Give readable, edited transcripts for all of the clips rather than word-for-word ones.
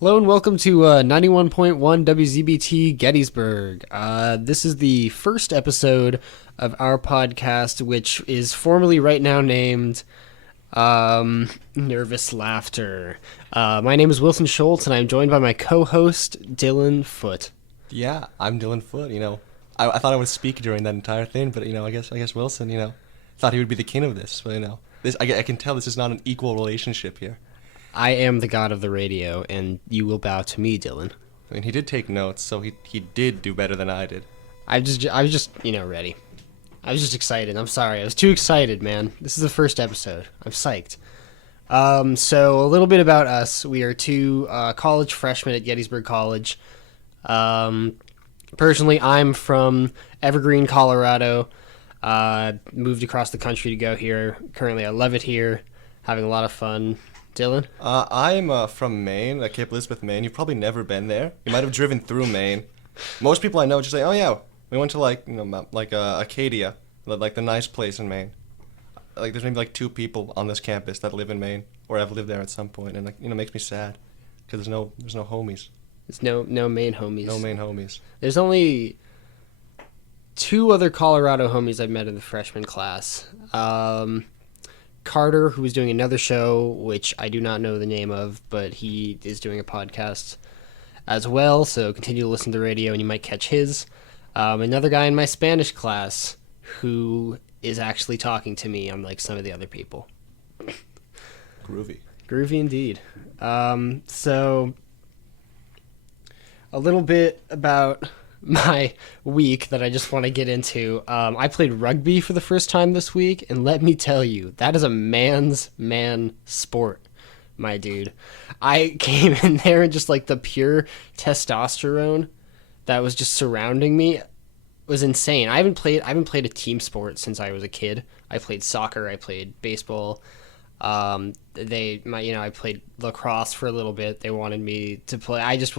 Hello and welcome to 91.1 WZBT Gettysburg. This is the first episode of our podcast, which is formally right now named Nervous Laughter. My name is Wilson Schultz, and I'm joined by my co-host, Dylan Foote. Yeah, I'm Dylan Foote. I thought I would speak during that entire thing, but I guess Wilson, thought he would be the king of this. But this I can tell this is not an equal relationship here. I am the god of the radio, and you will bow to me, Dylan. I mean, he did take notes, so he did do better than I did. I was just ready. I was just excited. I'm sorry. I was too excited, man. This is the first episode. I'm psyched. So a little bit about us. We are two college freshmen at Gettysburg College. Personally, I'm from Evergreen, Colorado. Moved across the country to go here. Currently, I love it here. Having a lot of fun. Dylan? I'm from Maine, Cape Elizabeth, Maine. You've probably never been there. You might have driven through Maine. Most people I know just say, "Oh yeah, we went to Acadia, like the nice place in Maine." Like there's maybe like 2 people on this campus that live in Maine, or have lived there at some point, and it makes me sad because there's no homies. There's no Maine homies. No Maine homies. There's only 2 other Colorado homies I've met in the freshman class. Carter, who is doing another show, which I do not know the name of, but he is doing a podcast as well, so continue to listen to the radio and you might catch his. Another guy in my Spanish class who is actually talking to me, unlike some of the other people. Groovy. Groovy indeed. So, a little bit about my week that I just want to get into. I played rugby for the first time this week, and let me tell you, that is a man's man sport, my dude. I came in there and just like the pure testosterone that was just surrounding me was insane. I haven't played a team sport since I was a kid. I played soccer, I played baseball. I played lacrosse for a little bit. They wanted me to play. I just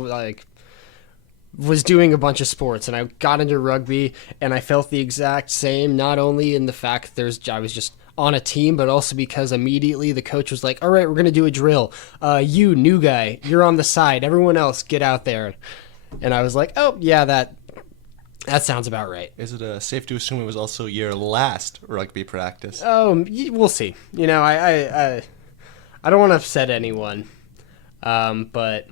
was doing a bunch of sports, and I got into rugby, and I felt the exact same, not only in the fact that I was just on a team, but also because immediately the coach was like, all right, we're going to do a drill. You, new guy, you're on the side. Everyone else, get out there. And I was like, oh, yeah, that sounds about right. Is it safe to assume it was also your last rugby practice? Oh, we'll see. I don't want to upset anyone, but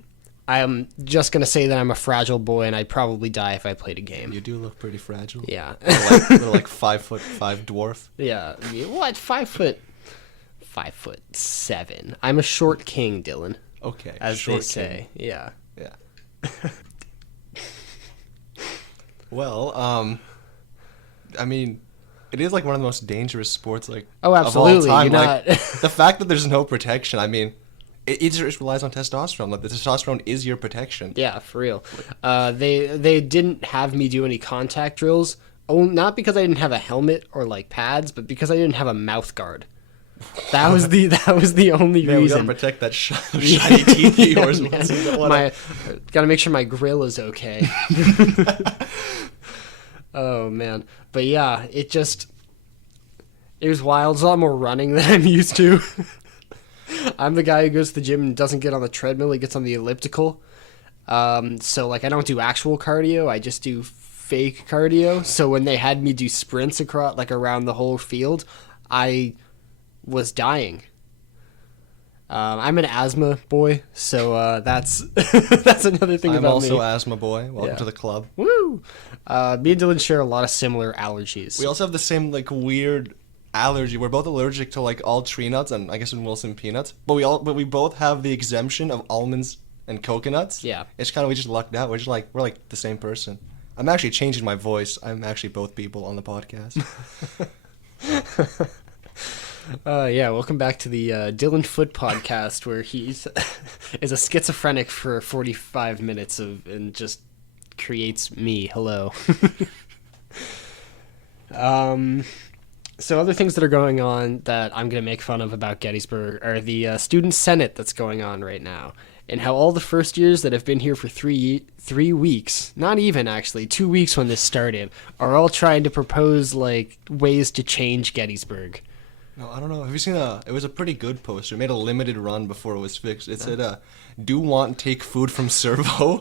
I'm just going to say that I'm a fragile boy, and I'd probably die if I played a game. You do look pretty fragile. Yeah. little 5'5" dwarf. Yeah. What? 5'7". I'm a short king, Dylan. Okay. As short they say. king. Yeah. Yeah. Well, I mean, it is like one of the most dangerous sports oh, absolutely. of all time. You're not... the fact that there's no protection, I mean, it just relies on testosterone. Like, the testosterone is your protection. Yeah, for real. They didn't have me do any contact drills, not because I didn't have a helmet or like pads, but because I didn't have a mouth guard. That was the only reason. We gotta protect that shiny teeth of yours. Gotta make sure my grill is okay. Oh man, but yeah, it was wild. It's a lot more running than I'm used to. I'm the guy who goes to the gym and doesn't get on the treadmill. He gets on the elliptical. So I don't do actual cardio. I just do fake cardio. So when they had me do sprints around the whole field, I was dying. I'm an asthma boy, so that's that's another thing about me. I'm also asthma boy. Welcome to the club. Woo! Me and Dylan share a lot of similar allergies. We also have the same weird allergy. We're both allergic to all tree nuts and I guess in Wilson peanuts. But we both have the exemption of almonds and coconuts. Yeah. It's we just lucked out. We're the same person. I'm actually changing my voice. I'm actually both people on the podcast. Yeah, welcome back to the Dylan Foote podcast, where he's is a schizophrenic for 45 minutes and just creates me. Hello. So other things that are going on that I'm going to make fun of about Gettysburg are the student senate that's going on right now, and how all the first years that have been here for three weeks, not even actually 2 weeks when this started, are all trying to propose ways to change Gettysburg. No, I don't know. Have you seen it was a pretty good poster. It made a limited run before it was fixed. It said, do want take food from Servo?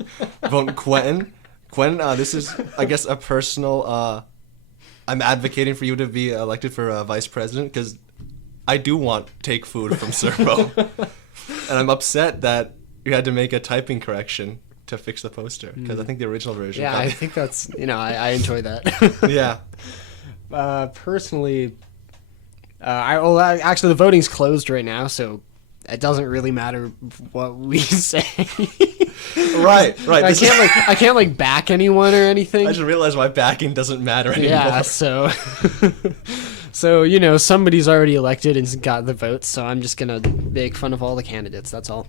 Vote Quentin. Quentin, this is, I guess, a personal, I'm advocating for you to be elected for vice president because I do want take food from Servo. And I'm upset that you had to make a typing correction to fix the poster because I think the original version. Yeah, I think that's, I enjoy that. Yeah. Personally, actually the voting's closed right now, so it doesn't really matter what we say. Right. I can't back anyone or anything. I just realized my backing doesn't matter anymore. Yeah, so somebody's already elected and got the votes, so I'm just gonna make fun of all the candidates. That's all.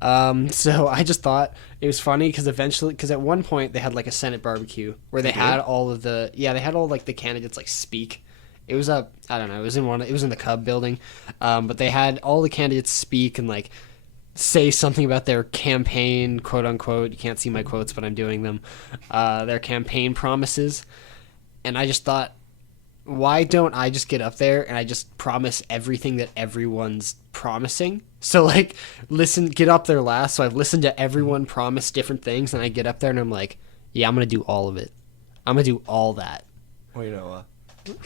So I just thought it was funny because at one point they had like a Senate barbecue where they had all the candidates like speak. It was I don't know. It was in the Cub building, but they had all the candidates speak and like say something about their campaign, quote unquote. You can't see my quotes, but I'm doing them. Their campaign promises, and I just thought, why don't I just get up there and I just promise everything that everyone's promising? So like, get up there last. So I've listened to everyone promise different things, and I get up there and I'm like, yeah, I'm gonna do all of it. I'm gonna do all that. Well,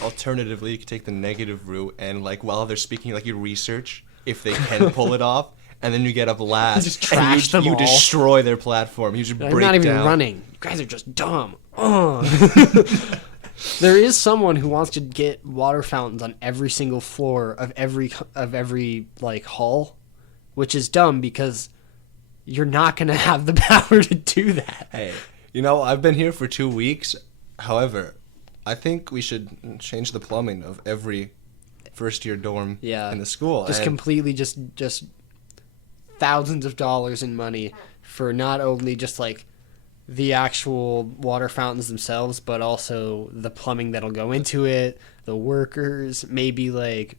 alternatively, you could take the negative route and like while they're speaking, like you research if they can pull it off, and then you get up last, just trash them you all. Destroy their platform. You just break down. I'm not even running. You guys are just dumb. There is someone who wants to get water fountains on every single floor of every like hall, which is dumb because you're not gonna have the power to do that. Hey, I've been here for 2 weeks. However, I think we should change the plumbing of every first-year dorm in the school. Just completely just thousands of dollars in money for not only just like the actual water fountains themselves, but also the plumbing that'll go into it, the workers, maybe like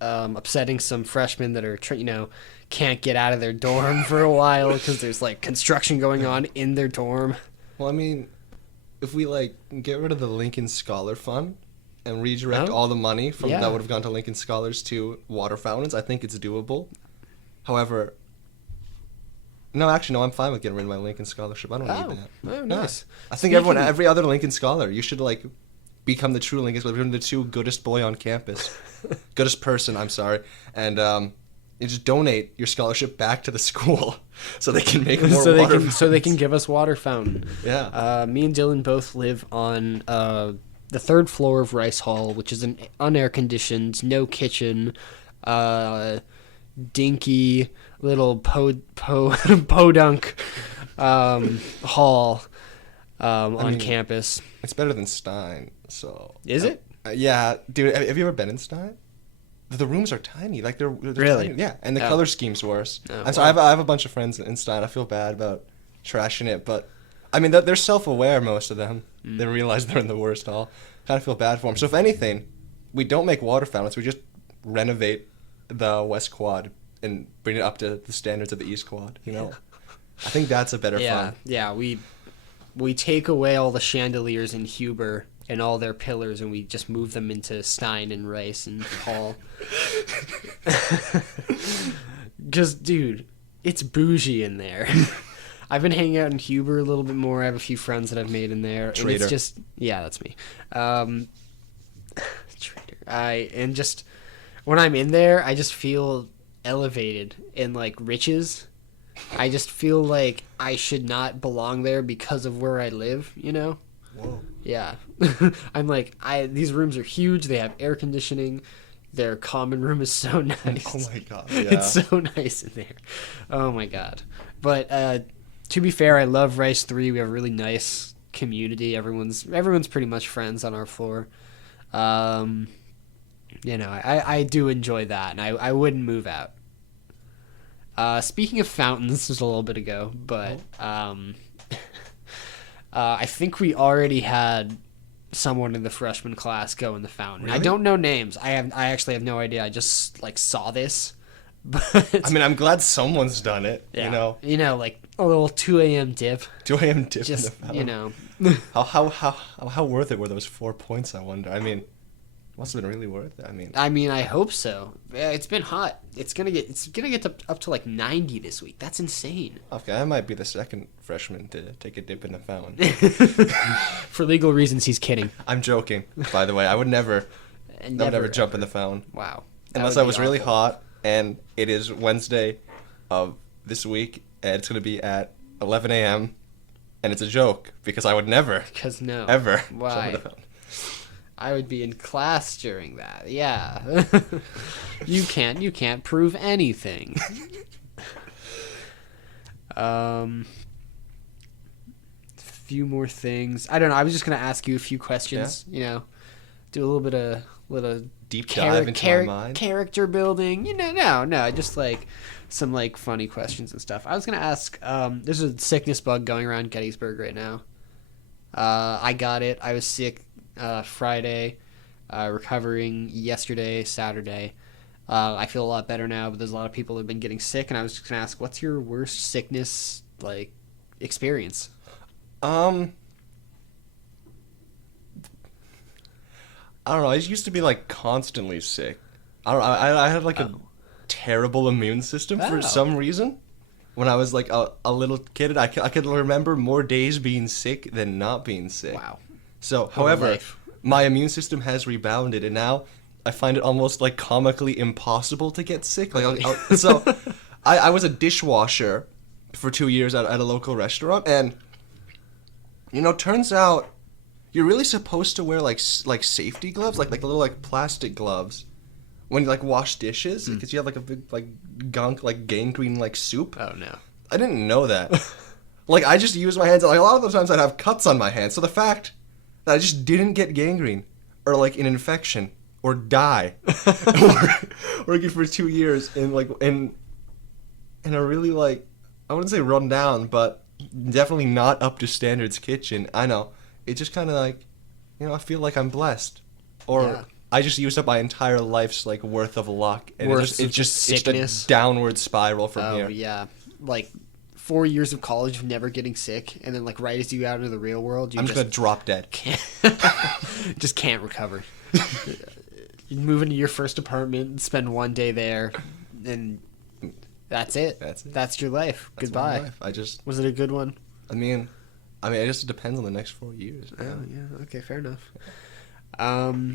upsetting some freshmen that are can't get out of their dorm for a while because there's like construction going on in their dorm. Well, I mean, if we like get rid of the Lincoln Scholar Fund and redirect all the money from that would have gone to Lincoln Scholars to water fountains, I think it's doable. However, I'm fine with getting rid of my Lincoln Scholarship. I don't need that. Oh, nice. I think every other Lincoln Scholar, you should like become the true Lincoln Scholar, become the two goodest boy on campus, goodest person. I'm sorry, and you just donate your scholarship back to the school so they can make more water. So they can give us water fountain. Yeah. Me and Dylan both live on the third floor of Rice Hall, which is an unair conditioned, no kitchen, dinky little podunk hall on campus. It's better than Stein. So is it? Yeah, dude. Have you ever been in Stein? The rooms are tiny. Like they're really tiny. Yeah, and the color scheme's worse. Oh, and so I have a bunch of friends in Stein. I feel bad about trashing it, but I mean they're self-aware. Most of them they realize they're in the worst hall. Kind of feel bad for them. So if anything, we don't make water fountains. We just renovate the West Quad and bring it up to the standards of the East Quad. I think that's a better fun. Yeah. We take away all the chandeliers in Huber and all their pillars, and we just move them into Stein and Rice and Hall. Because, dude, it's bougie in there. I've been hanging out in Huber a little bit more. I have a few friends that I've made in there. Traitor. And it's just, yeah, that's me. Traitor. When I'm in there, I just feel elevated in, like, riches. I just feel like I should not belong there because of where I live, Whoa. Yeah. I'm like, these rooms are huge. They have air conditioning. Their common room is so nice. Oh my god, yeah. It's so nice in there. Oh my god. But to be fair, I love Rice 3. We have a really nice community. Everyone's pretty much friends on our floor. I do enjoy that, and I wouldn't move out. Speaking of fountains, this was a little bit ago, but I think we already had someone in the freshman class go in the fountain. Really? I don't know names. I actually have no idea. I just like saw this. But I mean, I'm glad someone's done it. Yeah. Like a little 2 a.m. dip. 2 a.m. dip Just in the fountain. How worth it were those 4 points? I wonder. I mean, Must have been really worth it. I mean, I hope so. Yeah, it's been hot. It's gonna get up to like 90 this week. That's insane. Okay, I might be the second freshman to take a dip in the fountain. For legal reasons, he's kidding. I'm joking, by the way. I would never jump in the fountain. Wow. Unless I was really hot, and it is Wednesday of this week, and it's going to be at 11 a.m., and it's a joke, because I would never, because no. ever Why? jump in the fountain. I would be in class during that. Yeah. You can't prove anything. Few more things. I don't know. I was just going to ask you a few questions, do a little Deep dive into my mind. Character building. No, just like some like funny questions and stuff. I was going to ask, there's a sickness bug going around Gettysburg right now. I got it. I was sick Friday, recovering yesterday, Saturday. I feel a lot better now, but there's a lot of people who have been getting sick, and I was just gonna ask, what's your worst sickness like experience? I don't know. I used to be like constantly sick. I don't know. I had like a terrible immune system for some reason. When I was like a little kid, I could remember more days being sick than not being sick. Wow. So, however, my immune system has rebounded, and now I find it almost like comically impossible to get sick. Like, I was a dishwasher for 2 years at a local restaurant, and turns out you're really supposed to wear like safety gloves, like little like plastic gloves, when you like wash dishes, because you have like a big like gunk like gangrene like soup. Oh no! I didn't know that. Like I just use my hands. Like a lot of the times I'd have cuts on my hands. So the fact that I just didn't get gangrene or like an infection or die working for 2 years in a really like, I wouldn't say run down, but definitely not up to standards kitchen. I know. It just kind of like, I feel like I'm blessed. Or I just used up my entire life's like worth of luck. And it's a downward spiral from here. Oh, yeah. Like 4 years of college of never getting sick, and then like right as you out into the real world, I'm just going to drop dead. Just can't recover. You move into your first apartment, spend 1 day there, and that's it. That's your life. Goodbye. Life. Was it a good one? I mean, it just depends on the next 4 years. Oh, yeah. Okay, fair enough.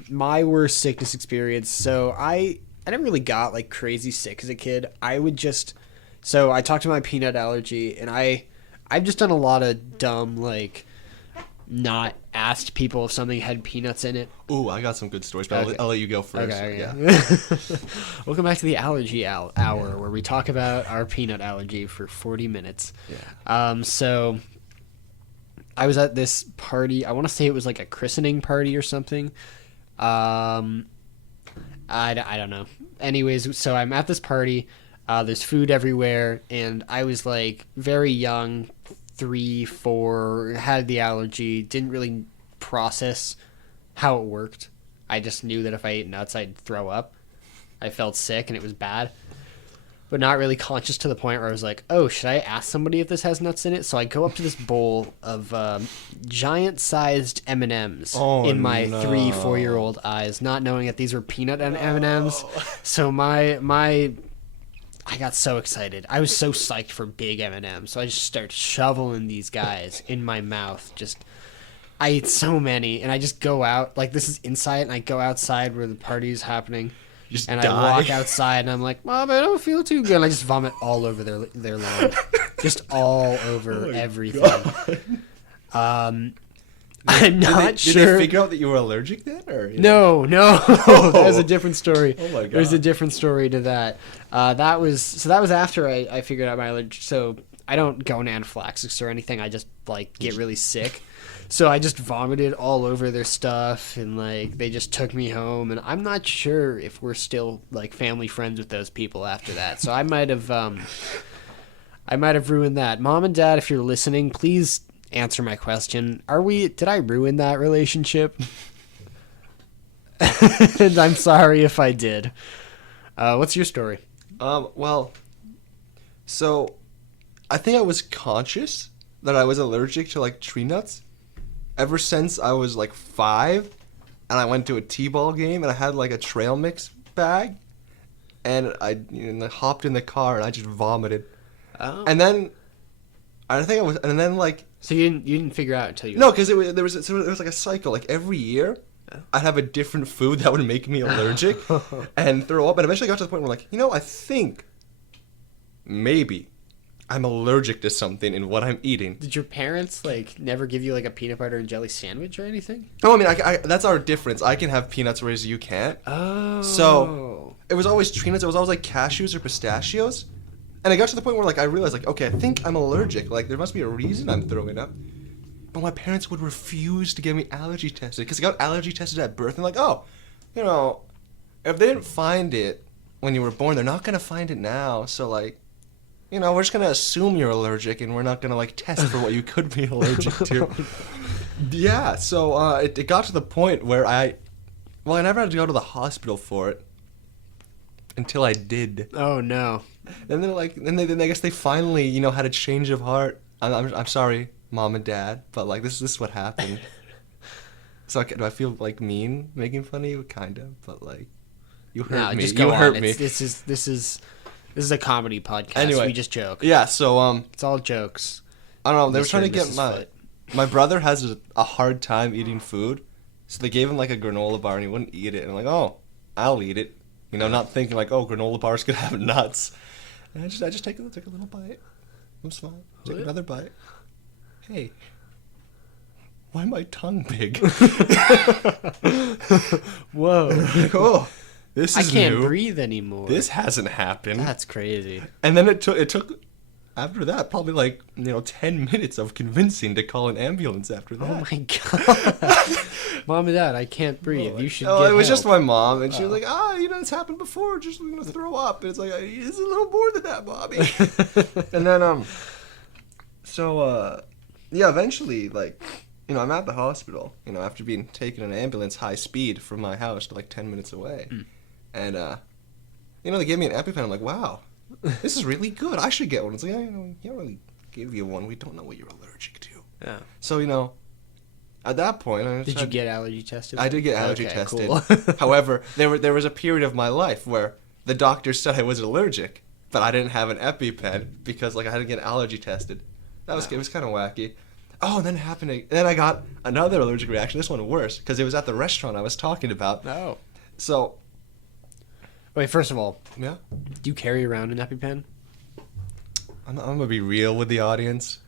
My worst sickness experience. So I never really got like crazy sick as a kid. So I talked to my peanut allergy, and I've just done a lot of dumb like not asked people if something had peanuts in it. Ooh, I got some good stories, but I'll let you go first. Okay, yeah. Welcome back to the allergy hour, where we talk about our peanut allergy for 40 minutes. Yeah. So I was at this party. I want to say it was like a christening party or something. I don't know. Anyways, so I'm at this party. There's food everywhere, and I was like very young, 3, 4, had the allergy, didn't really process how it worked. I just knew that if I ate nuts, I'd throw up. I felt sick, and it was bad. But not really conscious to the point where I was like, oh, should I ask somebody if this has nuts in it? So I go up to this bowl of giant-sized M&Ms in my 3, 4-year-old eyes, not knowing that these were peanut M&Ms. So I got so excited. I was so psyched for big M&Ms. So I just started shoveling these guys in my mouth. I ate so many, and I just go out. Like, this is inside, and I go outside where the party is happening. I walk outside, and I'm like, Mom, I don't feel too good. And I just vomit all over their lawn. Just all over everything. I'm not sure. Did they figure out that you were allergic then? Or, No. That was a different story. Oh my God. There's a different story to that. That was after I figured out my allergy. So I don't go in anaphylaxis or anything. I just like get really sick. So I just vomited all over their stuff, and like they just took me home. And I'm not sure if we're still like family friends with those people after that. So I might have ruined that. Mom and Dad, if you're listening, please answer my question. Did I ruin that relationship? And I'm sorry if I did. What's your story? Well, so I think I was conscious that I was allergic to like tree nuts ever since I was like 5, and I went to a t-ball game, and I had like a trail mix bag, and I hopped in the car, and I just vomited. Oh. And then I think I was, and then like So you didn't figure out until you. no, because it was like a cycle. Like every year, I'd have a different food that would make me allergic and throw up. And eventually, I got to the point where like, I think maybe I'm allergic to something in what I'm eating. Did your parents like never give you like a peanut butter and jelly sandwich or anything? No, I mean, I that's our difference. I can have peanuts, whereas you can't. Oh. So it was always peanuts. It was always like cashews or pistachios. And I got to the point where like I realized like, okay, I think I'm allergic. Like there must be a reason I'm throwing up. But my parents would refuse to get me allergy tested because I got allergy tested at birth and like, oh, if they didn't find it when you were born, they're not gonna find it now. So like, we're just gonna assume you're allergic and we're not gonna like test for what you could be allergic to. Yeah. So it got to the point where I never had to go to the hospital for it until I did. Oh no. And then I guess they finally, had a change of heart. I'm sorry, Mom and Dad, but like this is what happened. So do I feel like mean making fun of you? Kind of, but like you hurt me. Just go you on. hurt me. This is a comedy podcast. Anyway, we just joke. Yeah. So it's all jokes. I don't know. They were trying to Mr. get my brother has a hard time eating food, so they gave him like a granola bar and he wouldn't eat it. And I'm like, oh, I'll eat it. Not thinking like, oh, granola bars could have nuts. And I just took a little bite. I'm fine. Take another bite. Hey, why my tongue big? Whoa. Oh, this is I can't new. breathe anymore. This hasn't happened. That's crazy. And then it took after that probably like 10 minutes of convincing to call an ambulance after that. Oh my god. Mom and Dad, I can't breathe. You should get it was help. just my mom, and she was like, it's happened before. Just throw up. And it's like, it's a little more than that, Bobby. And then eventually like, I'm at the hospital. After being taken in an ambulance high speed from my house to like 10 minutes away, and they gave me an EpiPen. I'm like, wow, this is really good. I should get one. It's like, we can't really give you one. We don't know what you're allergic to. Yeah. So at that point, Did you get allergy tested? I did get allergy tested. Cool. However, there was a period of my life where the doctor said I was allergic, but I didn't have an EpiPen because like I had to get allergy tested. It was kind of wacky. Oh, and then it happened. Then I got another allergic reaction. This one worse because it was at the restaurant I was talking about. Oh. So. Wait. First of all. Yeah. Do you carry around an EpiPen? I'm gonna be real with the audience.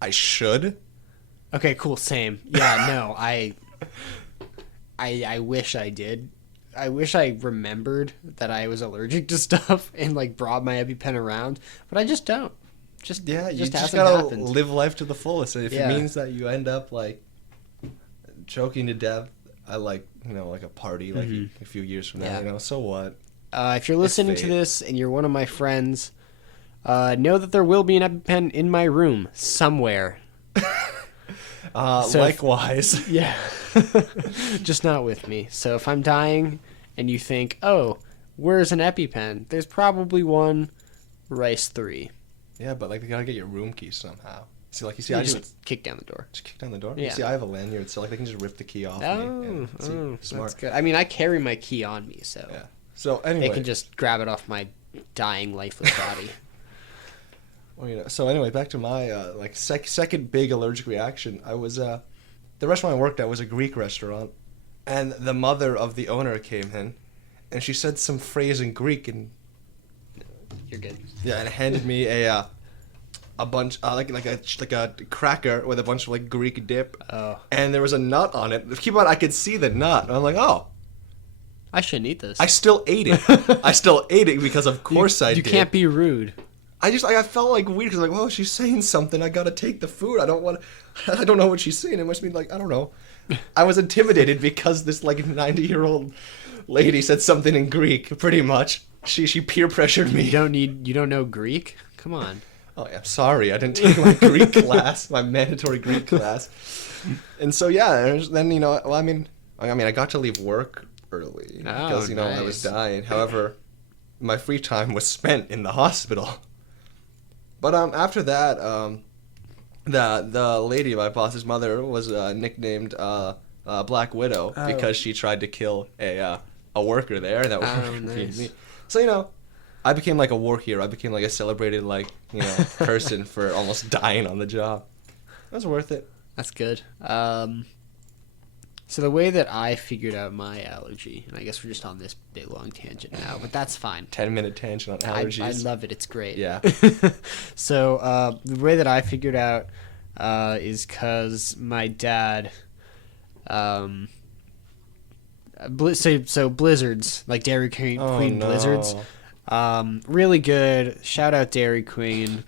I should. Okay, cool, same. Yeah, no, I wish I did. I wish I remembered that I was allergic to stuff and like brought my EpiPen around, but I just don't. You just hasn't gotta happened. live life to the fullest. And if Yeah. it means that you end up like choking to death at like a party like a few years from now, Yeah. So what? If you're listening to this and you're one of my friends, know that there will be an EpiPen in my room somewhere. Likewise. Yeah. Just not with me. So if I'm dying and you think, oh, where's an EpiPen? There's probably one, Rice 3. Yeah, but like they gotta get your room key somehow. See, You I just kick down the door. just kick down the door. Yeah. See, I have a lanyard, so like they can just rip the key off me. And, smart. That's good. I mean, I carry my key on me, so Yeah. So anyway, they can just grab it off my dying, lifeless body. So anyway, back to my second big allergic reaction. I was the restaurant I worked at was a Greek restaurant, and the mother of the owner came in, and she said some phrase in Greek, and You're good. yeah, and handed me a bunch like a cracker with a bunch of like Greek dip, Oh. and there was a nut on it. Keep on, I could see the nut. And I'm like, oh, I shouldn't eat this. I still ate it. I still ate it because of course I You did. can't be rude. I felt like weird because like, well, she's saying something. I gotta take the food. I don't know what she's saying. It must be like, I don't know. I was intimidated because this like 90-year-old lady said something in Greek. Pretty much, she peer pressured me. You don't know Greek? Come on. Oh yeah, sorry, I didn't take my Greek class, my mandatory Greek class. And so yeah, then I got to leave work early because I was nice. dying. However, my free time was spent in the hospital. But after that, the lady, my boss's mother, was nicknamed Black Widow because she tried to kill a worker there that worked nice. me. So I became like a war hero. I became like a celebrated person for almost dying on the job. It was worth it. That's good. So the way that I figured out my allergy, and I guess we're just on this big long tangent now, but that's fine. 10-minute tangent on allergies. I love it. It's great. Yeah. So the way that I figured out is because my dad, so blizzards, like Dairy Queen blizzards, really good. Shout out Dairy Queen.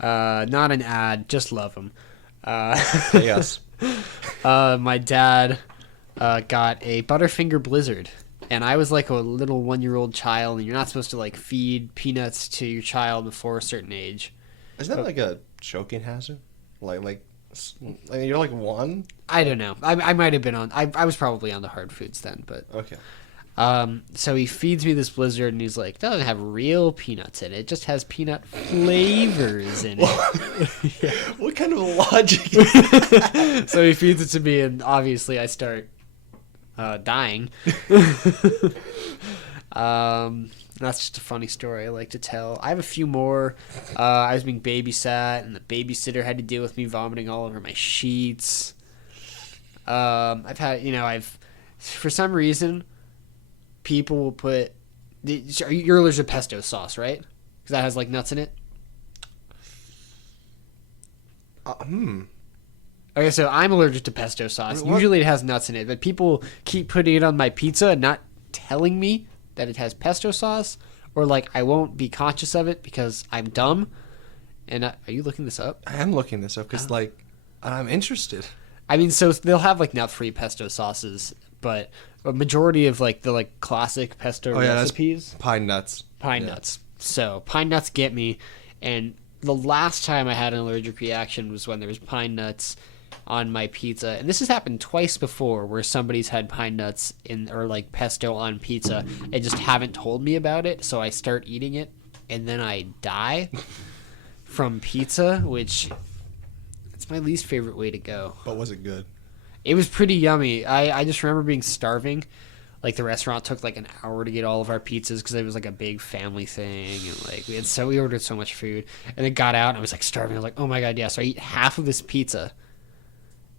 Not an ad, just love them. Yes. My dad got a Butterfinger Blizzard, and I was like a little 1-year-old child, and you're not supposed to like feed peanuts to your child before a certain age. Is that like a choking hazard? Like you're like 1? I don't know. I might have been on. I was probably on the hard foods then, but Okay. So he feeds me this Blizzard, and he's like, "Doesn't have real peanuts in it. It just has peanut flavors in it." Yeah. What kind of logic is that? So he feeds it to me, and obviously I start dying. That's just a funny story I like to tell. I have a few more. I was being babysat, and the babysitter had to deal with me vomiting all over my sheets. I've had, for some reason, people will put. You're allergic to pesto sauce, right? Because that has like nuts in it. Okay, so I'm allergic to pesto sauce. What? Usually it has nuts in it, but people keep putting it on my pizza and not telling me that it has pesto sauce, or like I won't be conscious of it because I'm dumb. And are you looking this up? I am looking this up because I'm interested. I mean, so they'll have like nut-free pesto sauces, but a majority of like the classic pesto recipes, that's pine nuts. Nuts. So pine nuts get me, and the last time I had an allergic reaction was when there was pine nuts on my pizza, and this has happened twice before where somebody's had pine nuts or like pesto on pizza and just haven't told me about it, so I start eating it and then I die from pizza, which it's my least favorite way to go. But was it good? It was pretty yummy. I just remember being starving. Like the restaurant took like an hour to get all of our pizzas because it was like a big family thing, and like we ordered so much food, and then got out and I was like starving. I was like, oh my god, yeah. So I eat half of this pizza,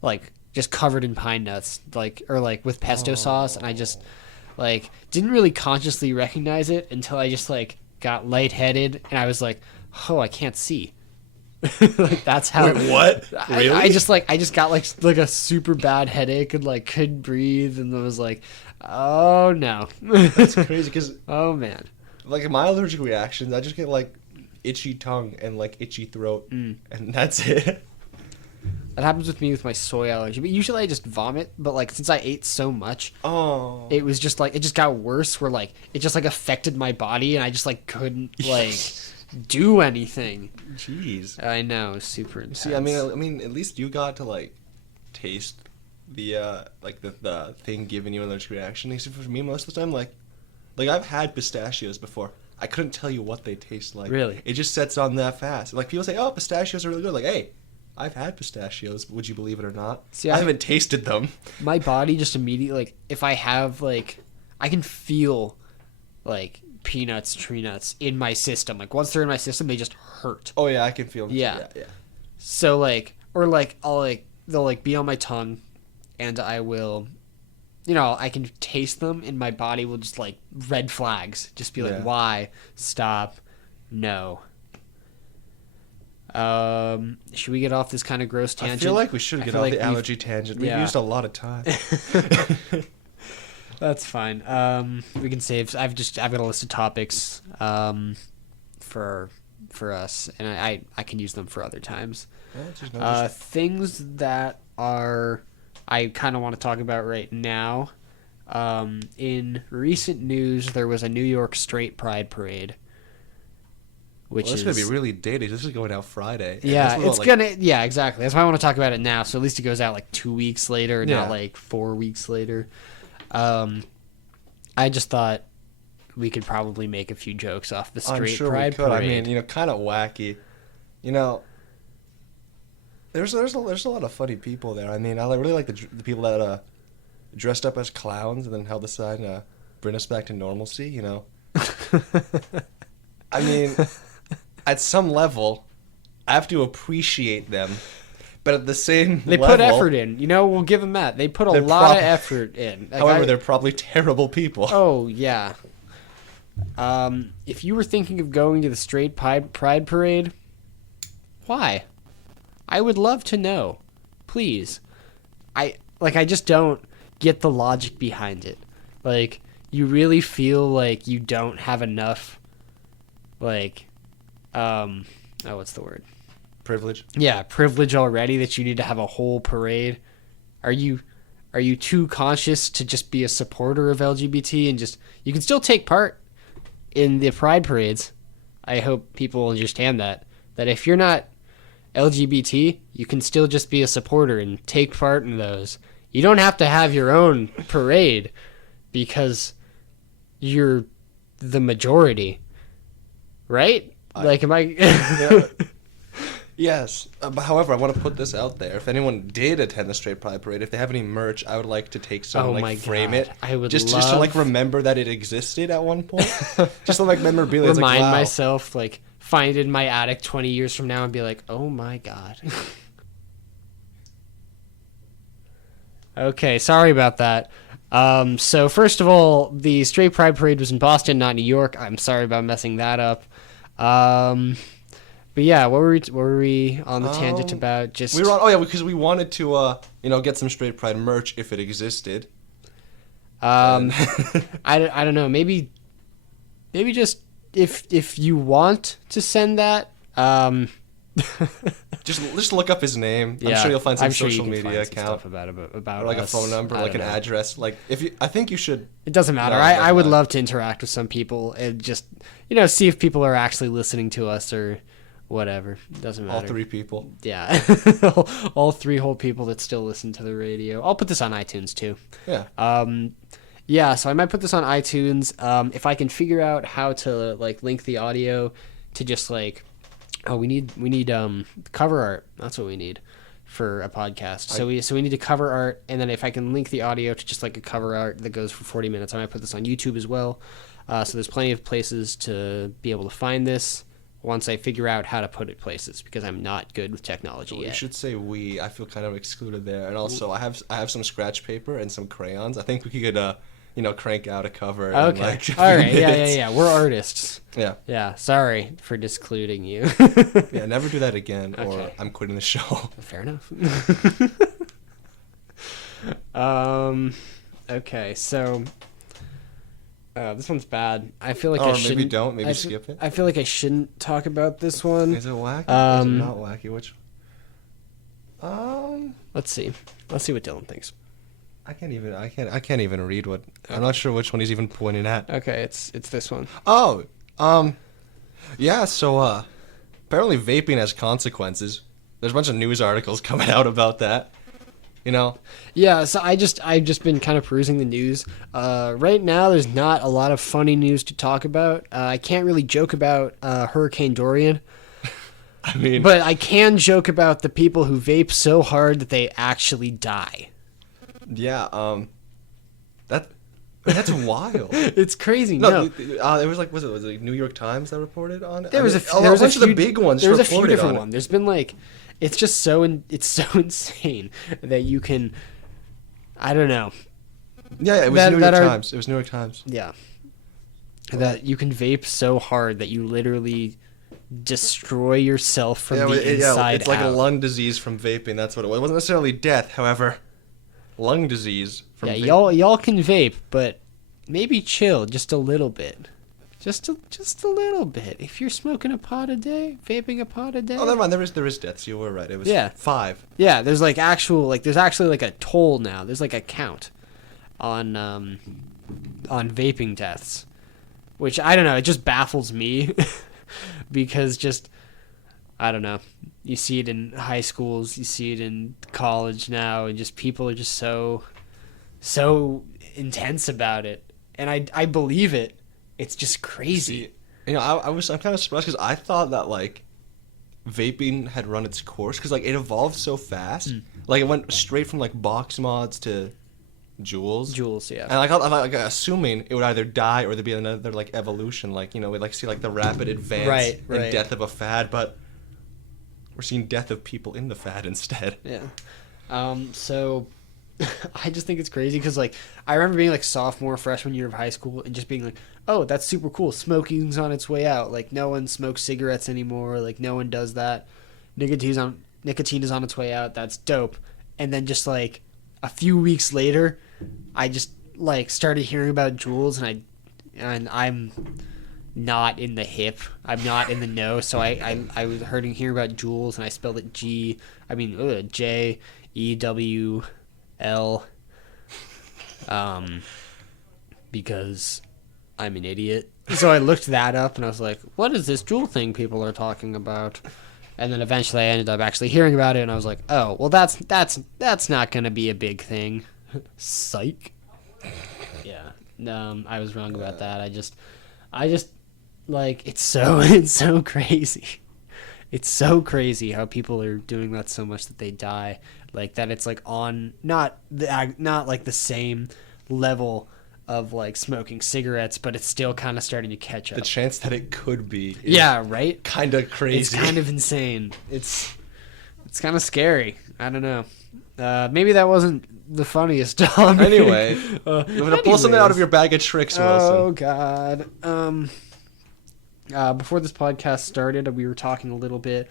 like just covered in pine nuts, or with pesto sauce, and I just like didn't really consciously recognize it until I just like got lightheaded and I was like, oh, I can't see. Like that's how. Wait, what? Really? I just got like a super bad headache and like couldn't breathe, and I was like, oh no. That's crazy because oh man, like my allergic reactions, I just get like itchy tongue and like itchy throat, and that's it. that happens with me with my soy allergy. But usually I just vomit. But like since I ate so much, it was just like it just got worse. Where like it just like affected my body, and I just like couldn't like do anything. Jeez. I know, super intense. See, I mean, at least you got to like taste the the thing giving you an allergic reaction. Except for me, most of the time, like I've had pistachios before. I couldn't tell you what they taste like. Really? It just sets on that fast. Like people say, oh, pistachios are really good. Like, hey, I've had pistachios. Would you believe it or not? See, I haven't tasted them. My body just immediately like if I have like I can feel like peanuts, tree nuts in my system. Like once they're in my system, they just hurt. Oh yeah, I can feel them. Yeah. Yeah. So like, or like I'll like they'll like be on my tongue, and I will, I can taste them, and my body will just like red flags, just be like, why? Stop. No. Should we get off this kind of gross tangent? I feel like we should get off the allergy tangent. We've used a lot of time. That's fine. We can save. I've got a list of topics for us, and I can use them for other times. Things that I kind of want to talk about right now. In recent news, there was a New York straight pride parade. Which is going to be really dated. This is going out Friday. Yeah, yeah, exactly. That's why I want to talk about it now. So at least it goes out like 2 weeks later, not like 4 weeks later. I just thought we could probably make a few jokes off the straight pride parade. I mean, kind of wacky. There's a lot of funny people there. I mean, I really like the people that dressed up as clowns and then held aside and bring us back to normalcy, you know? I mean, at some level, I have to appreciate them, but at the same They level... put effort in. You know, we'll give them that. They put a lot of effort in. Like, however, they're probably terrible people. Oh, yeah. If you were thinking of going to the Straight Pride Parade, why? I would love to know. Please. I just don't get the logic behind it. Like, you really feel like you don't have enough, like, what's the word? Privilege. Yeah, privilege already that you need to have a whole parade. Are you too conscious to just be a supporter of LGBT and just, you can still take part in the pride parades. I hope people understand that if you're not LGBT, you can still just be a supporter and take part in those. You don't have to have your own parade because you're the majority, right? Am I? Yeah. Yes. However, I want to put this out there. If anyone did attend the Straight Pride Parade, if they have any merch, I would like to take some and frame God. it. I would just to like remember that it existed at one point. Just to like memorabilia. Remind like, wow. myself, like, find it in my attic 20 years from now and be like, oh my God. Okay, sorry about that. So first of all, the Straight Pride Parade was in Boston, not New York. I'm sorry about messing that up. But yeah, what were we on the tangent about? Just we were on, because we wanted to get some Straight Pride merch if it existed. I don't know. Maybe just if you want to send that, just look up his name. Yeah, I'm sure you'll find some I'm sure social you can media find some account stuff about or like us. a phone number, like an address. Like I think you should. It doesn't matter. No, I would love to interact with some people and just see if people are actually listening to us or whatever. It doesn't matter. All three people. Yeah, all three whole people that still listen to the radio. I'll put this on iTunes too. Yeah. Yeah, so I might put this on iTunes. If I can figure out how to like link the audio to just like, we need cover art. That's what we need for a podcast. So we need to cover art, and then if I can link the audio to just like a cover art that goes for 40 minutes, I might put this on YouTube as well. So there's plenty of places to be able to find this once I figure out how to put it places, because I'm not good with technology yet. You should say we. I feel kind of excluded there. And also, I have some scratch paper and some crayons. I think we could, crank out a cover. Okay. In like all right. Yeah. We're artists. Yeah. Yeah. Sorry for discluding you. Yeah. Never do that again, or Okay. I'm quitting the show. Fair enough. Okay. So. This one's bad. I feel like I shouldn't. Maybe don't. Maybe skip it. I feel like I shouldn't talk about this one. Is it wacky? Is it not wacky? Which? Let's see. Let's see what Dylan thinks. I can't even read what. I'm not sure which one he's even pointing at. Okay, it's this one. Oh, yeah. So, apparently vaping has consequences. There's a bunch of news articles coming out about that. Yeah, so I've just been kind of perusing the news. Right now, there's not a lot of funny news to talk about. I can't really joke about Hurricane Dorian. I mean, but I can joke about the people who vape so hard that they actually die. Yeah, that's wild. It's crazy. No, it was was it like New York Times that reported on it? There was a bunch of the big ones. There was a few different ones. ones. There's been like, it's just so insane that you can, I don't know. Yeah, it was New York Times. It was New York Times. Yeah, that you can vape so hard that you literally destroy yourself from the inside it's like out. a lung disease from vaping. That's what it was. It wasn't necessarily death, however, lung disease from vaping. Y'all can vape, but maybe chill just a little bit. Just a little bit. If you're smoking a pot a day, vaping a pot a day. Oh, never mind. There is deaths. You were right. It was 5. Yeah, there's like there's actually like a toll now. There's like a count on vaping deaths, which I don't know. It just baffles me because I don't know. You see it in high schools, you see it in college now, and just people are just so intense about it, and I believe it. It's just crazy. See, I'm kind of surprised because I thought that like vaping had run its course because like it evolved so fast. Like it went straight from like box mods to Jules. Jules, yeah. And I'm like assuming it would either die or there'd be another like evolution, like we'd like see like the rapid advance and death of a fad, but we're seeing death of people in the fad instead. Yeah. So I just think it's crazy because like I remember being like sophomore, freshman year of high school and just being like, oh, that's super cool. Smoking's on its way out. Like no one smokes cigarettes anymore. Like no one does that. Nicotine is on its way out. That's dope. And then just like a few weeks later, I just like started hearing about Juuls, and I'm not in the hip. I'm not in the know. So I was hearing about Juuls, and I spelled it JEWL, because I'm an idiot. So I looked that up, and I was like, what is this Juul thing people are talking about? And then eventually I ended up actually hearing about it, and I was like, oh, well, that's not going to be a big thing. Psych. Yeah. I was wrong about that. I just like, it's so crazy. It's so crazy how people are doing that so much that they die. Like, that it's, like, on, not like the same level of like smoking cigarettes, but it's still kind of starting to catch up. The chance that it could be right, kind of crazy. It's kind of insane. It's kind of scary. I don't know. Maybe that wasn't the funniest Tom. Anyway, you're gonna pull something out of your bag of tricks, Wilson. Oh God. Before this podcast started, we were talking a little bit.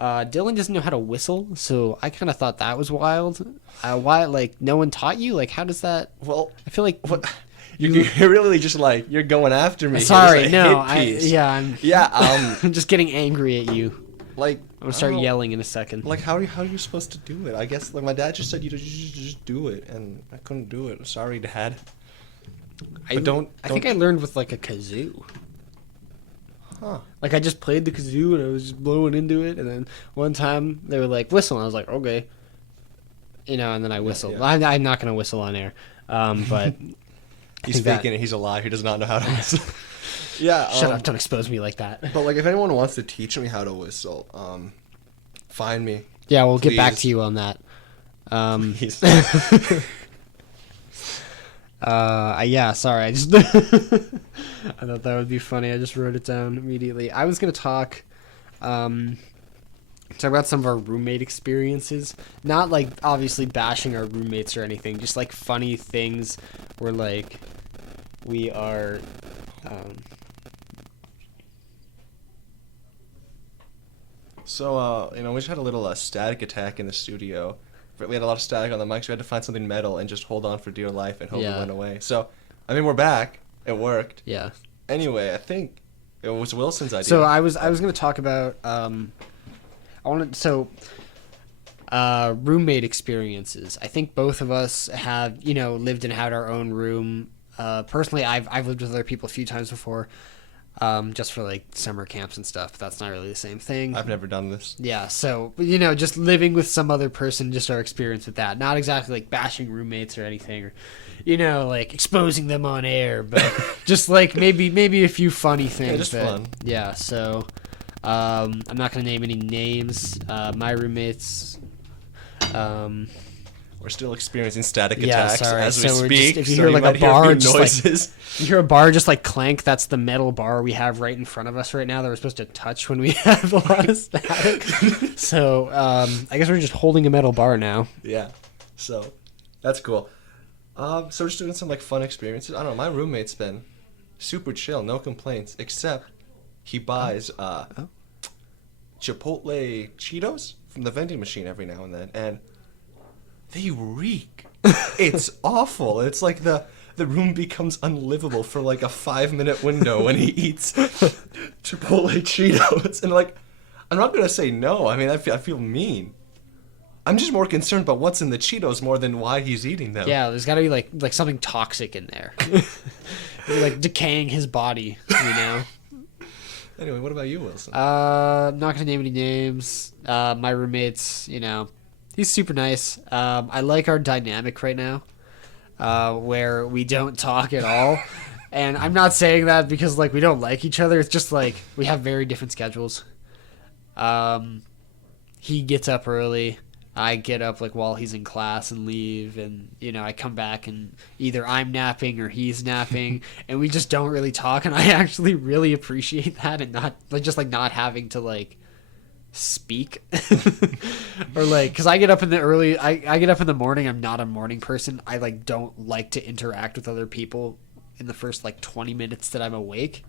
Dylan doesn't know how to whistle, so I kind of thought that was wild. Why, like, no one taught you? Like, how does that? Well, I feel like what. You're really just like, you're going after me. Sorry, no. I'm just getting angry at you. Like, I'm gonna start yelling in a second. Like, how are you supposed to do it? I guess like my dad just said you just do it, and I couldn't do it. Sorry, Dad. I think I learned with like a kazoo. Huh. Like I just played the kazoo and I was just blowing into it, and then one time they were like whistle, and I was like okay, and then I whistled. Yeah. I'm not gonna whistle on air, but. He's faking it. He's a liar. He does not know how to whistle. Yeah. Shut up. Don't expose me like that. But, like, if anyone wants to teach me how to whistle, find me. Yeah, we'll get back to you on that. Please. Yeah, sorry. I just... I thought that would be funny. I just wrote it down immediately. I was going to talk about some of our roommate experiences. Not, like, obviously bashing our roommates or anything. Just, like, funny things where, like, we are... So, we just had a little static attack in the studio. We had a lot of static on the mics. We had to find something metal and just hold on for dear life and hope it went away. So, I mean, we're back. It worked. Yeah. Anyway, I think it was Wilson's idea. So I was going to talk about roommate experiences. I think both of us have lived and had our own room. Personally, I've lived with other people a few times before, just for like summer camps and stuff. But that's not really the same thing. I've never done this. Yeah, so just living with some other person, just our experience with that. Not exactly like bashing roommates or anything, or like exposing them on air, but just like maybe a few funny things. Yeah, just fun. Yeah, so I'm not gonna name any names. My roommates. We're still experiencing static attacks as we so speak. If you hear like a bar, you hear a bar just like clank. That's the metal bar we have right in front of us right now that we're supposed to touch when we have a lot of static. So I guess we're just holding a metal bar now. Yeah, so that's cool. So we're just doing some like fun experiences. I don't know. My roommate's been super chill, no complaints, except he buys Chipotle Cheetos from the vending machine every now and then, and they reek. It's awful. It's like the room becomes unlivable for like a 5-minute window when he eats Chipotle Cheetos. And like, I'm not gonna say no. I mean, I feel mean. I'm just more concerned about what's in the Cheetos more than why he's eating them. Yeah, there's got to be like something toxic in there, like decaying his body. Anyway, what about you, Wilson? I'm not gonna name any names. My roommates, he's super nice. I like our dynamic right now, where we don't talk at all. And I'm not saying that because like we don't like each other. It's just like we have very different schedules. He gets up early. I get up like while he's in class and leave, and I come back and either I'm napping or he's napping, and we just don't really talk. And I actually really appreciate that, and not not having to like speak or like, because I get up in the early I get up in the morning. I'm not a morning person. I like don't like to interact with other people in the first like 20 minutes that I'm awake.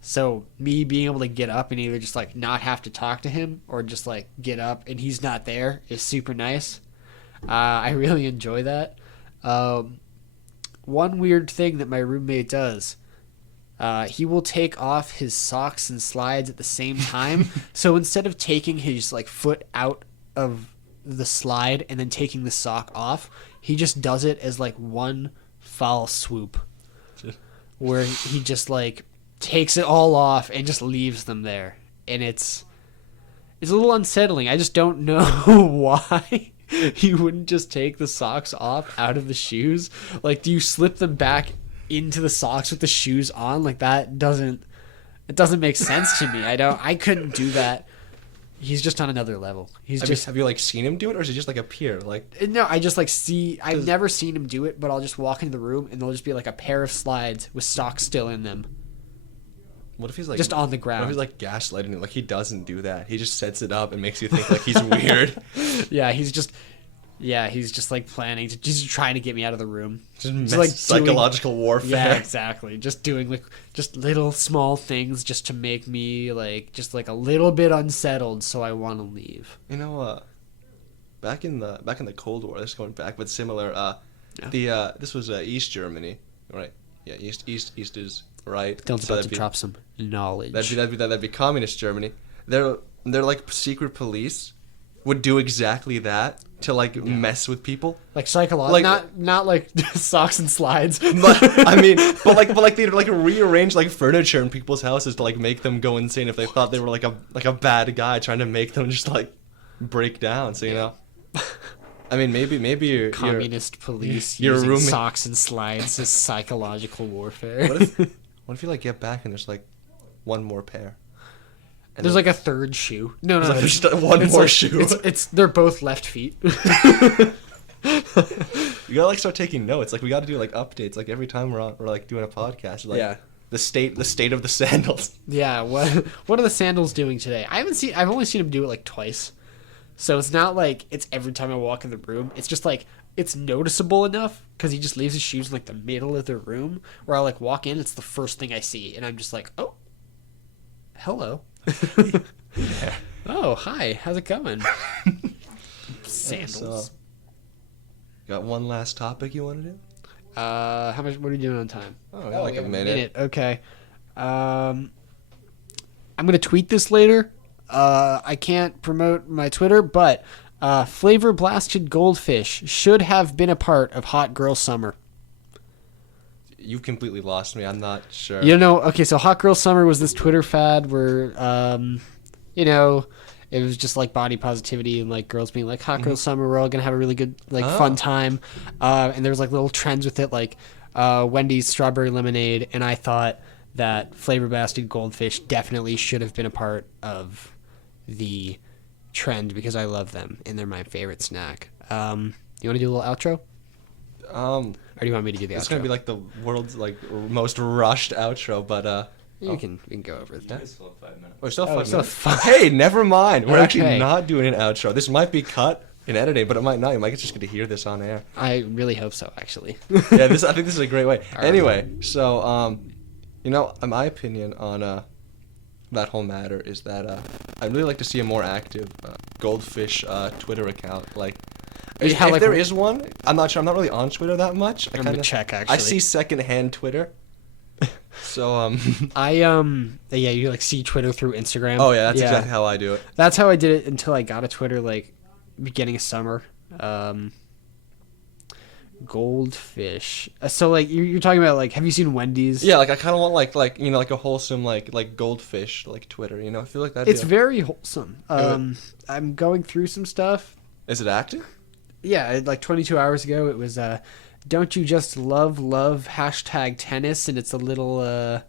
So me being able to get up and either just like not have to talk to him or just like get up and he's not there is super nice. I really enjoy that. One weird thing that my roommate does, he will take off his socks and slides at the same time. So instead of taking his like foot out of the slide and then taking the sock off, he just does it as like one foul swoop, where he just like takes it all off and just leaves them there. And it's a little unsettling. I just don't know why he wouldn't just take the socks off out of the shoes. Like, do you slip them back into the socks with the shoes on? Like, it doesn't make sense to me. I couldn't do that. He's just on another level. Have you like seen him do it, or is it just like a peer? Like, no, I just like I've never seen him do it, but I'll just walk into the room and there'll just be like a pair of slides with socks still in them. What if he's like just on the ground? What if he's like gaslighting it? Like, he doesn't do that. He just sets it up and makes you think like he's weird. He's just like planning to, just trying to get me out of the room. Just like psychological warfare. Yeah, exactly. Just doing like just little small things just to make me like just like a little bit unsettled, so I want to leave. Back in the Cold War, this is going back, but similar. This was East Germany, right? Yeah, East is right. Don't about to drop some knowledge. That'd be communist Germany. They're like secret police would do exactly that to like mess with people, like psychological, like, not like socks and slides. But I mean, but like they'd like rearrange like furniture in people's houses to like make them go insane if they thought they were like a bad guy, trying to make them just like break down. So I mean, maybe you're communist police using socks and slides as psychological warfare. What if you like get back and there's like one more pair? And there's like a third shoe. No, there's just one more shoe. They're both left feet. You gotta like start taking notes. Like, we gotta do like updates like every time we're like doing a podcast. Like, the state of the sandals. Yeah. What are the sandals doing today? I've only seen him do it like twice. So it's not like it's every time I walk in the room. It's just like it's noticeable enough because he just leaves his shoes in like the middle of the room where I like walk in. It's the first thing I see, and I'm just like, oh, hello. Yeah. Oh, hi. How's it going? Sandals. So, got one last topic you want to do? How much? What are you doing on time? Oh, like a minute. Okay. I'm gonna tweet this later. I can't promote my Twitter, but Flavor Blasted Goldfish should have been a part of Hot Girl Summer. You've completely lost me. I'm not sure. Okay, so Hot Girl Summer was this Twitter fad where, it was just like body positivity and like girls being like, Hot Girl Summer, we're all gonna have a really good fun time. And there was like little trends with it, like Wendy's strawberry lemonade, and I thought that Flavor Blasted Goldfish definitely should have been a part of the trend because I love them and they're my favorite snack. You want to do a little outro? Or do you want me to do the outro? It's gonna be like the world's like most rushed outro, but we can go over it. Yeah. Still have 5 minutes. We're still 5 still minutes. 5. Hey, never mind. We're actually Okay. not doing an outro. This might be cut in editing, but it might not. You might just get to hear this on air. I really hope so, actually. I think this is a great way. Anyway, so in my opinion on that whole matter is that I'd really like to see a more active Goldfish Twitter account. Like, if there is one, I'm not sure. I'm not really on Twitter that much. I'm gonna check, actually. I see secondhand Twitter. So you like see Twitter through Instagram. Oh yeah, that's exactly how I do it. That's how I did it until I got a Twitter like beginning of summer. Goldfish. So like you're talking about like, have you seen Wendy's? Yeah, like I kind of want like like a wholesome like Goldfish like Twitter. I feel like that. It's very wholesome. I'm going through some stuff. Is it active? Yeah, like 22 hours ago, it was "Don't you just love #tennis," and it's a little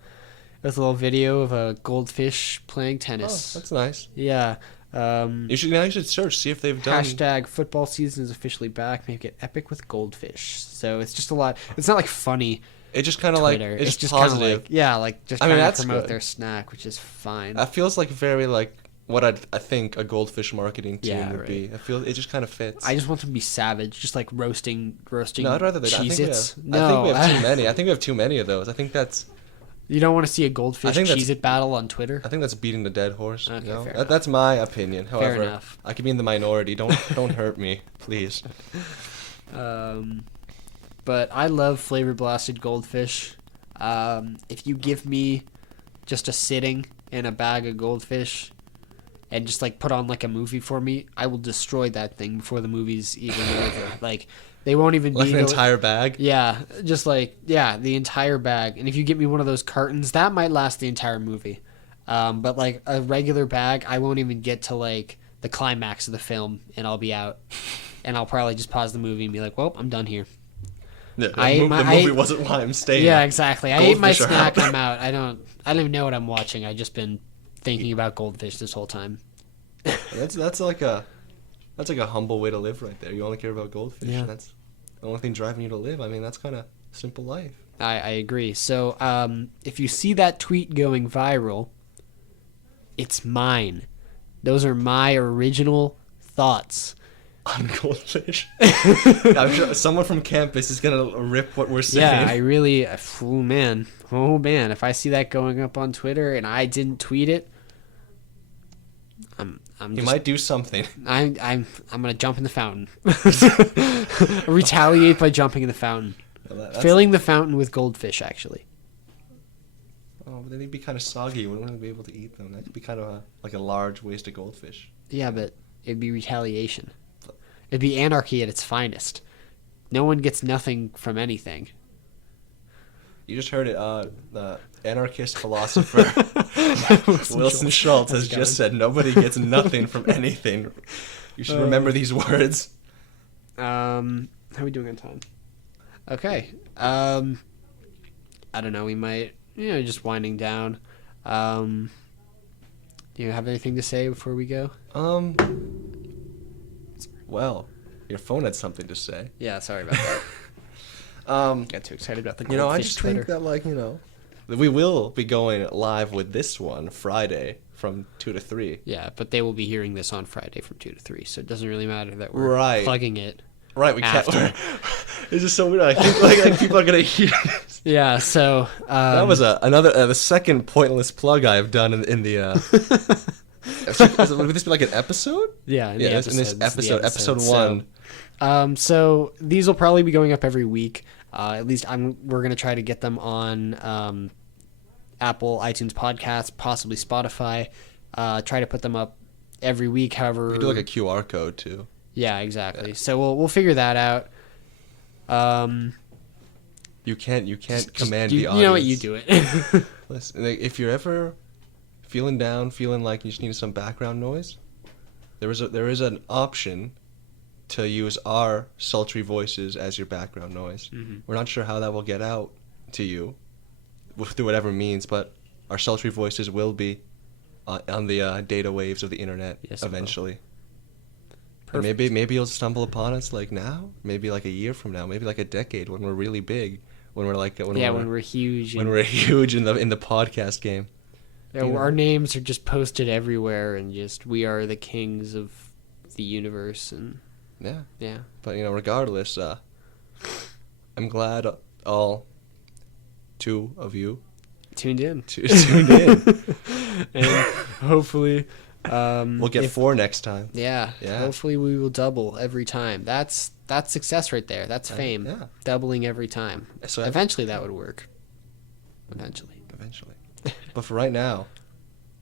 video of a goldfish playing tennis. Oh, that's nice. Yeah. You should search, see if they've done. Hashtag football season is officially back. Make it epic with goldfish. So it's just a lot. It's not like funny. It just kind of like Twitter. it's just kinda positive. like, yeah, like just I mean, trying that's to promote good. their snack, which is fine. That feels like very like what I think a goldfish marketing team Yeah, would right. be. I feel it just kind of fits. I just want them to be savage, just like roasting No, I'd rather that. Cheez-Its. I think we have too many. I think we have too many of those. I think that's You don't want to see a goldfish think that's- Cheez-It battle on Twitter? beating the dead horse. Okay, you know? fair enough. That's my opinion. However, enough. I could be in the minority. Don't hurt me, please. But I love flavor blasted goldfish. If you give me just a sitting and a bag of goldfish and just like put on like a movie for me, I will destroy that thing before the movie's even over. Like they won't even Like be an entire bag. Yeah, just like the entire bag. And if you get me one of those cartons, that might last the entire movie. But like a regular bag, I won't even get to like the climax of the film, and I'll be out. And I'll probably just pause the movie and be like, "Well, I'm done here." Yeah, I- the my- movie I- wasn't why I'm staying. Yeah, exactly. I ate my Goldfish are snack. out. I'm out. I don't even know what I'm watching. I just been thinking about goldfish this whole time. That's like a humble way to live right there. You only care about goldfish. Yeah. And that's the only thing driving you to live. I mean, that's kind of simple life. I agree. So if you see that tweet going viral, it's mine. Those are my original thoughts. On goldfish. I'm sure someone from campus is gonna rip what we're saying. Yeah, I really. Oh man. If I see that going up on Twitter and I didn't tweet it, I'm He just, might do something. I'm gonna jump in the fountain. Retaliate by jumping in the fountain. That's- Filling the fountain with goldfish, actually. Oh, but then they'd be kind of soggy. We wouldn't be able to eat them. That could be kind of like a large waste of goldfish. Yeah, but it'd be retaliation. It'd be anarchy at its finest. No one gets nothing from anything. You just heard it. The anarchist philosopher Wilson Schultz has just said nobody gets nothing from anything. You should remember these words. How are we doing on time? Okay. I don't know. We might, just winding down. Do you have anything to say before we go? Well, your phone had something to say. Yeah, sorry about that. Got too excited about the goldfish I just Twitter. think that that we will be going live with this one Friday from 2 to 3. Yeah, but they will be hearing this on Friday from 2 to 3, so it doesn't really matter that we're Right. plugging it. Right, we After. can't. It's just so weird. I think like people are gonna hear this. Yeah, so That was the second pointless plug I've done in the. Would this be like an episode? yeah, In this the episode, episode 1. So these will probably be going up every week. At least we're gonna try to get them on Apple, iTunes podcasts, possibly Spotify. Try to put them up every week. However, We could do like a QR code too. yeah, exactly. So we'll figure that out. You can't Just- command you, the audience. You know what? You do it. Listen, like, if you're ever feeling down, feeling like you just need some background noise, there is an option to use our sultry voices as your background noise. Mhm. We're not sure how that will get out to you through whatever means, but our sultry voices will be on the data waves of the internet Yes, it will. eventually. And Perfect. maybe you'll stumble upon us like now, maybe like a year from now, maybe like a decade when we're really big, when we're like when When we're huge. when and- we're huge in the podcast game. Yeah, you know. our names are just posted everywhere, and just we are the kings of the universe, and Yeah, yeah. but regardless, I'm glad all 2 of you Tuned in. tuned in. And hopefully We'll get if- 4 next time. Yeah, Yeah. hopefully we will double every time. That's success right there. That's fame. Yeah. Doubling every time. So Eventually that would work. Eventually. But for right now,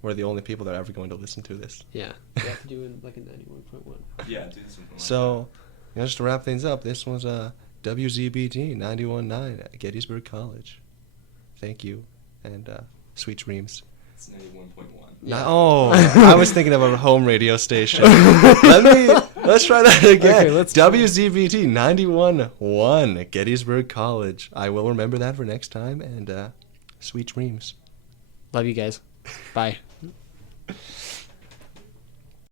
we're the only people that are ever going to listen to this. Yeah. You have to do it like a 91.1. Yeah, do something like So, just to wrap things up, this was WZBT 91.9 at Gettysburg College. Thank you, and sweet dreams. that. It's 91.1. Yeah. Oh, I was thinking of a home radio station. Let's try that again. Okay, let's try. WZBT 91.1 at Gettysburg College. I will remember that for next time, and sweet dreams. Love you guys. Bye.